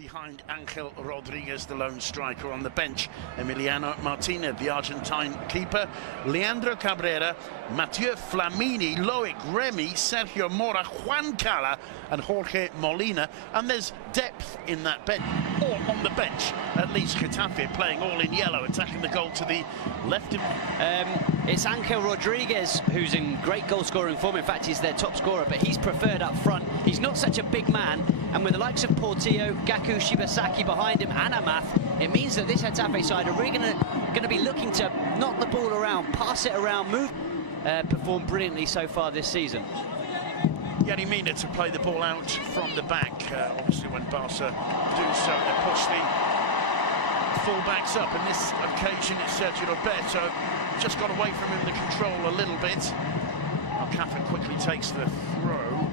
behind Angel Rodriguez, the lone striker. On the bench, Emiliano Martinez, the Argentine keeper, Leandro Cabrera, Mathieu Flamini, Loic Remy, Sergio Mora, Juan Cala and Jorge Molina. And there's depth in that bench, or on the bench, at least Getafe playing all in yellow, attacking the goal to the left. It's Angel Rodriguez who's in great goal-scoring form. In fact, he's their top scorer, but he's preferred up front. He's not such a big man, and with the likes of Portillo, Gaku, Shibasaki behind him, and Amath, it means that this Getafe side are really going to be looking to knock the ball around, pass it around, move. Performed brilliantly so far this season. Yerry Mina to play the ball out from the back. Obviously, when Barca do so, they push the full-backs up. In this occasion, it's Sergio Roberto. Just got away from him, the control a little bit. Getafe quickly takes the throw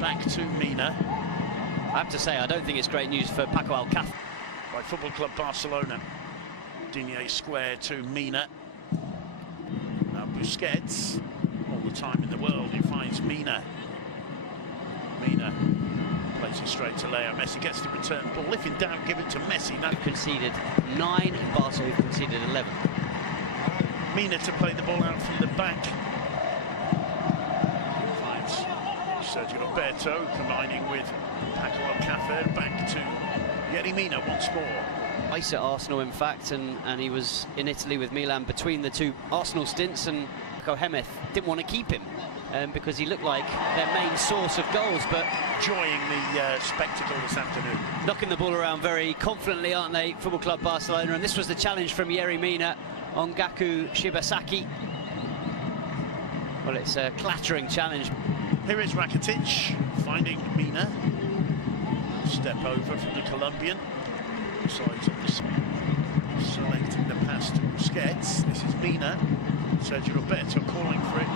back to Mina. I have to say, I don't think it's great news for Paco Alcácer. By Football Club Barcelona. Digne square to Mina. Now Busquets, all the time in the world, he finds Mina. Mina plays it straight to Leo Messi, gets the return ball. If in doubt, give it to Messi. Now conceded 9 and Barca who conceded 11. Mina to play the ball out from the back. Finds Sergio Roberto combining with Paco Alcácer. Back to Yerry Mina once more. Ice at Arsenal, in fact, and he was in Italy with Milan between the two Arsenal stints, and Paco Gémez didn't want to keep him because he looked like their main source of goals, but enjoying the spectacle this afternoon. Knocking the ball around very confidently, aren't they, Football Club Barcelona? And this was the challenge from Yerry Mina on Gaku Shibasaki. Well, it's a clattering challenge. Here is Rakitic finding Mina. Step over from the Colombian. Sides on the side. Selecting the pass to Busquets. This is Mina. Sergio Roberto calling for it.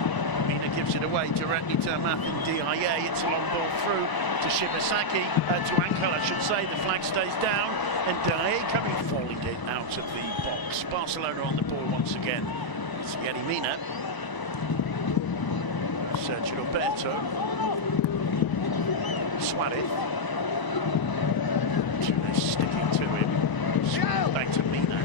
Mina gives it away directly to Amath and DIA. It's a long ball through to Shibasaki, to Angel, I should say. The flag stays down, and DIA coming, volleyed it out of the box. Barcelona on the ball once again. It's Yerry Mina. Sergio Roberto. Suarez. Sticking to him. Back to Mina.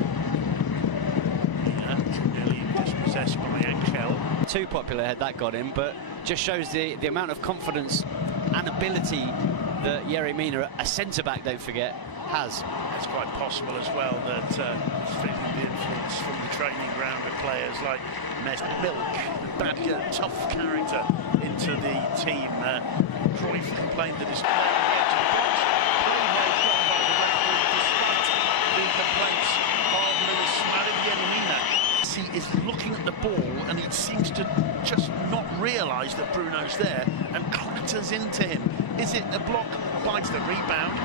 Mina nearly dispossessed by Angel. Too popular head that got him, but just shows the amount of confidence and ability that Yerry Mina, a centre-back, don't forget, has. It's quite possible as well that it's feeling the influence from the training ground of players like Messi. Milk, bad, tough character into the team. Cruyff complained that his complaints of Luis Suarez. Yerry Mina. He is looking at the ball and he seems to just not realise that Bruno's there and clatters into him. Is it a block? Bites the rebound,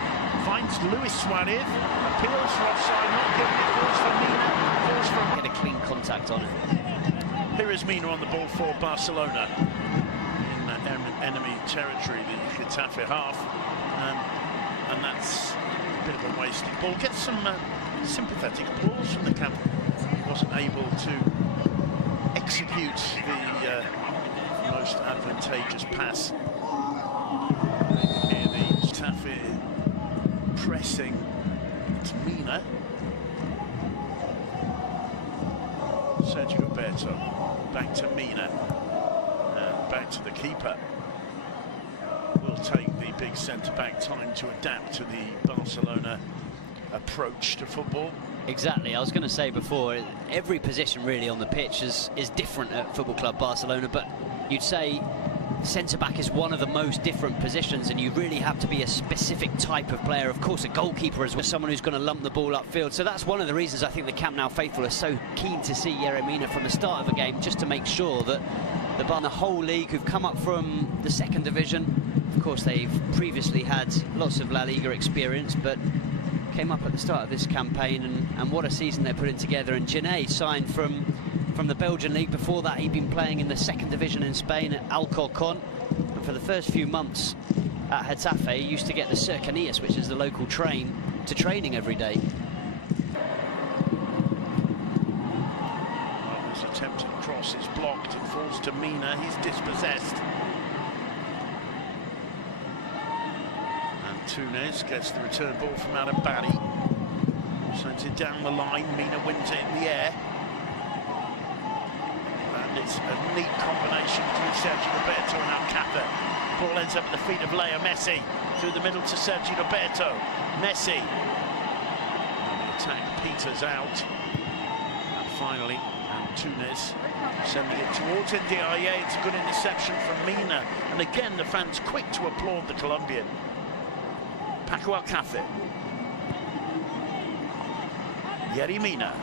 finds Luis Suarez, appeals for offside, not giving it, calls for Mina, calls for... Get a clean contact on it. Here is Mina on the ball for Barcelona in enemy territory, the Getafe half, and that's a bit of a wasted ball. Gets some sympathetic applause from the camp. He wasn't able to execute the most advantageous pass. Here the Getafe pressing. It's Mina. Sergio Roberto back to Mina and back to the keeper. Will take the big centre-back time to adapt to the Barcelona approach to football. Exactly, I was going to say before, every position really on the pitch is different at Football Club Barcelona, but you'd say centre-back is one of the most different positions, and you really have to be a specific type of player. Of course, a goalkeeper as well, someone who's going to lump the ball upfield. So that's one of the reasons I think the Camp Nou faithful are so keen to see Yerry Mina from the start of the game, just to make sure that the whole league who've come up from the second division, of course they've previously had lots of La Liga experience, but came up at the start of this campaign, and what a season they're putting together. And Digne signed from the Belgian league. Before that, he'd been playing in the second division in Spain at Alcorcon, and for the first few months at Getafe, he used to get the Cercanías, which is the local train, to training every day. Well, his attempted cross is blocked. It falls to Mina. He's dispossessed. And Túnez gets the return ball from Adam Badi. Sends it down the line. Mina wins it in the air. And it's a neat combination between Sergio Roberto and Getafe. Ball ends up at the feet of Leo Messi. Through the middle to Sergio Roberto. Messi. And the attack peters out. And finally, Túnez sending it towards Ndiaye. It's a good interception from Mina. And again, the fans quick to applaud the Colombian. Paco Alcafe. Yerry Mina.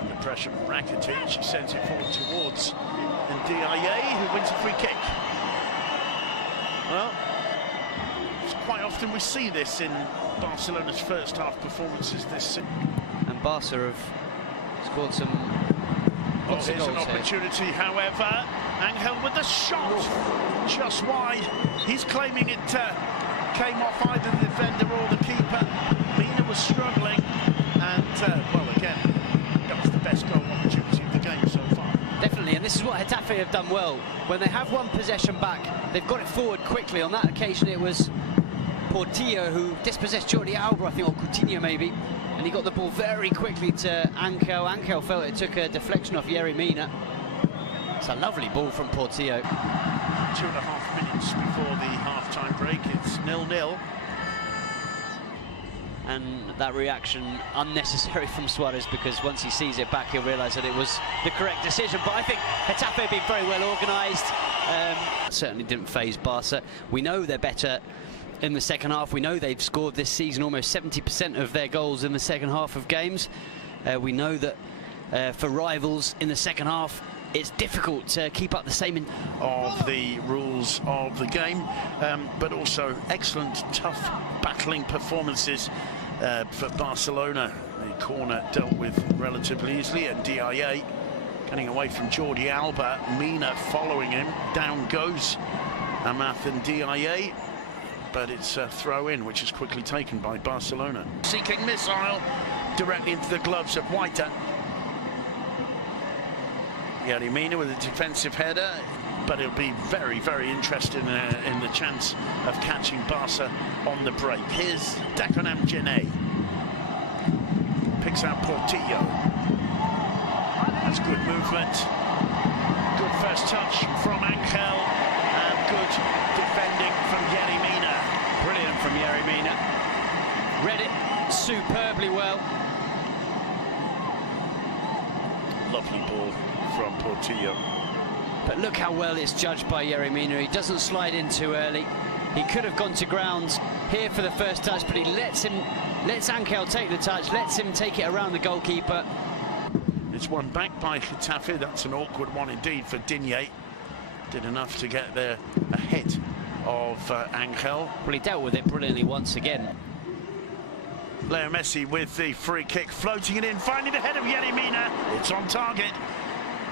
Under pressure from Rakitic, he sends it forward towards Ndiaye, who wins a free kick. Well, it's quite often we see this in Barcelona's first half performances this season. And Barca have scored some Here's an opportunity, however. Angel with the shot, just wide. He's claiming it came off either the defender or the keeper. Mina was struggling, and well, again, that was the best goal opportunity of the game so far. Definitely, and this is what Getafe have done well. When they have one possession back, they've got it forward quickly. On that occasion, it was Portillo who dispossessed Jordi Alba, I think, or Coutinho maybe, and he got the ball very quickly to Angel. Angel felt it took a deflection off Yerry Mina. It's a lovely ball from Portillo. 2.5 minutes before the half-time break, it's 0-0. And that reaction unnecessary from Suarez, because once he sees it back, he'll realise that it was the correct decision. But I think Getafe have been very well organised. Certainly didn't faze Barca. We know they're better in the second half. We know they've scored this season almost 70% of their goals in the second half of games. We know that for rivals in the second half, it's difficult to keep up the same of the rules of the game, but also excellent, tough, battling performances for Barcelona. The corner dealt with relatively easily, and Ndiaye getting away from Jordi Alba. Mina following him. Down goes Amath Ndiaye, but it's a throw-in, which is quickly taken by Barcelona. Seeking missile directly into the gloves of Whiter. Yerry Mina with a defensive header, but he'll be very, very interested in the chance of catching Barca on the break. Here's Dakonam Jene. Picks out Portillo. That's good movement. Good first touch from Angel, and good defending from Yerry Mina. Brilliant from Yerry Mina. Read it superbly well. Lovely ball from Portillo. But look how well it's judged by Yerry Mina. He doesn't slide in too early. He could have gone to ground here for the first touch, but he lets Angel take the touch, lets him take it around the goalkeeper. It's won back by Getafe. That's an awkward one indeed for Digne. Did enough to get there ahead of Angel. Well, he dealt with it brilliantly once again. Leo Messi with the free kick, floating it in, finding the head of Yerry Mina. It's on target,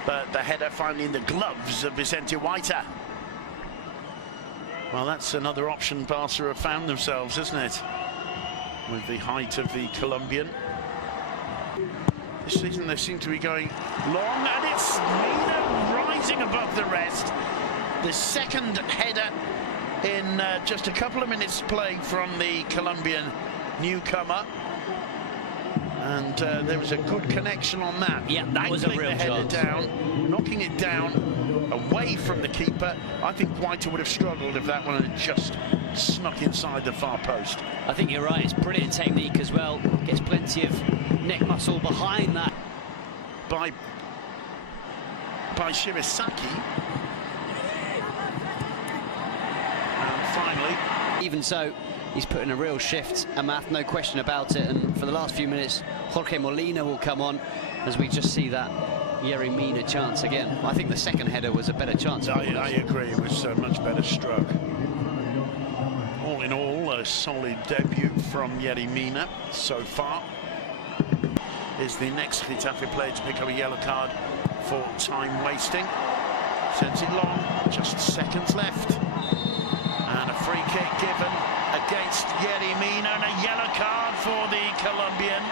but the header finding the gloves of Vicente Whiter. Well, that's another option Barca have found themselves, isn't it? With the height of the Colombian. This season they seem to be going long, and it's Mina rising above the rest. The second header in just a couple of minutes play from the Colombian newcomer, and there was a good connection on that. Yeah, that was a real chance. Down, knocking it down away from the keeper. I think Whiter would have struggled if that one had just snuck inside the far post. I think you're right. It's brilliant technique as well. Gets plenty of neck muscle behind that. By Shibasaki. And finally, even so, he's put in a real shift, Amath, no question about it. And for the last few minutes, Jorge Molina will come on as we just see that Yerry Mina chance again. I think the second header was a better chance. I agree, it was a much better stroke. All in all, a solid debut from Yerry Mina so far. Is the next Getafe player to pick up a yellow card for time wasting. Sends it long, just seconds left. And a free kick given against Yerry Mina, and a yellow card for the Colombian.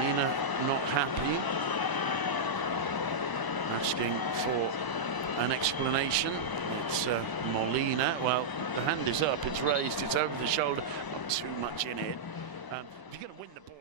Mina not happy. asking for an explanation. It's Molina. Well, the hand is up, it's raised, it's over the shoulder, not too much in it. If you're going to win the ball.